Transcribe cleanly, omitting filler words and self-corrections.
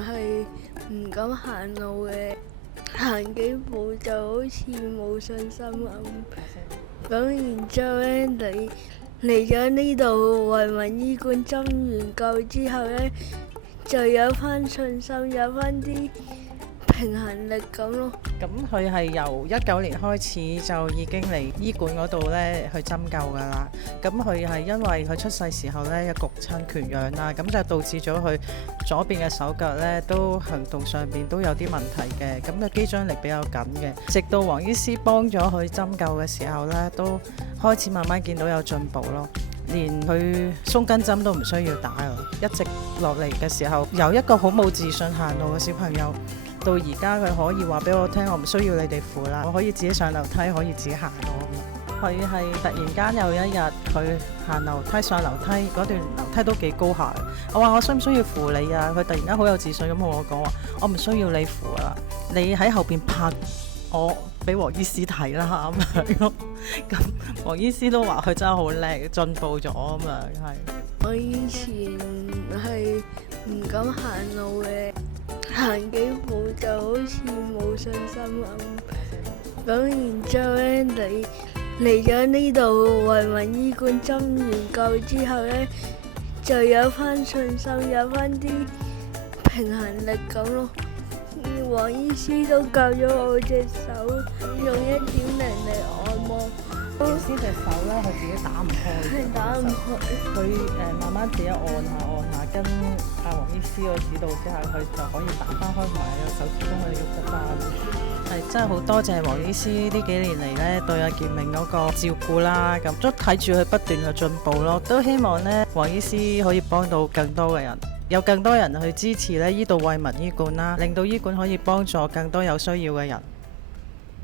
係唔敢行路嘅，行幾步就好似冇信心咁。咁然之後咧，嚟咗呢度惠民醫館針完灸之後咧，就有翻信心，有翻啲平衡力咁咯。咁佢係由19年開始就已經嚟醫館嗰度咧去針灸噶啦。咁佢係因為佢出世時候咧有焗親缺氧啦，咁就導致咗佢左邊嘅手腳咧都行動上邊都有啲問題嘅，咁嘅肌張力比較緊嘅。直到黃醫師幫咗佢針灸嘅時候咧，都開始慢慢見到有進步咯。連佢鬆筋針都唔需要打啊！一直落嚟嘅時候，由一個好冇自信行路嘅小朋友，到而家佢可以話俾我聽，我唔需要你哋扶啦，我可以自己上樓梯，可以自己行咯。佢係突然間有一日，佢行樓梯上樓梯嗰段樓梯都幾高下。我話我需唔需要扶你啊？佢突然間好有自信咁同我講話，我唔需要你扶啦，你喺後邊拍我俾黃醫師睇啦咁樣咯。咁黃醫師都話佢真係好叻，進步咗咁樣係。我以前係唔敢行路嘅，行幾步就好似冇信心咁。咁然之後咧，嚟咗呢度惠民醫館針完灸之後咧，就有翻信心，有翻啲平衡力咁咯。黃醫師都教咗我隻手，用1.0嚟按摩。黃醫師隻手咧，佢自己打唔開，係打唔開。佢慢慢自己按下，跟阿黃醫師個指導之下，佢就可以打翻開埋個手指公，可以喐得翻。係真係好多謝黃醫師呢幾年嚟咧對阿健明嗰個照顧啦，咁都睇住佢不斷嘅進步咯。都希望咧黃醫師可以幫到更多嘅人，有更多人去支持咧呢度惠民醫館啦，令到醫館可以幫助更多有需要嘅人。